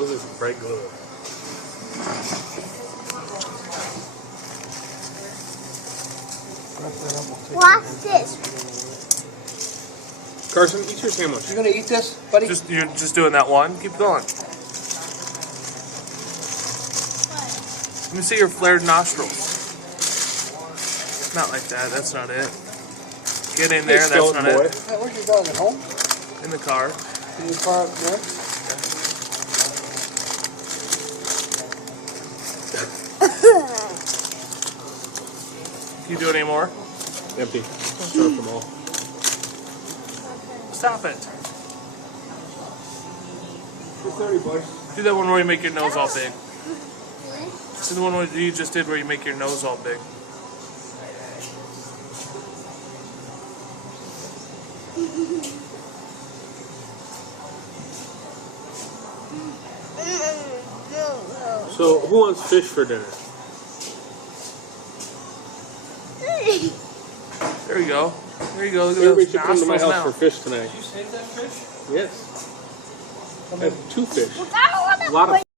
Those are some bright glue. Watch this. Carson, eat your sandwich. You gonna eat this, buddy? You're just doing that one. Keep going. Let me see your flared nostrils. Not like that. That's not it. Get in there. That's not it. Hey, where's your dog? At home? In the car. In your car up there? Can you do any more? Empty. Start them all. Stop it. 230, boys. Do that one where you make your nose all big. Do the one where you just did where you make your nose all big. So, who wants fish for dinner? There you go. There you go. Look at Everybody those should come to my nostrils house now. for fish tonight. Did you save that fish? Yes. I have 2 fish. I don't want A lot of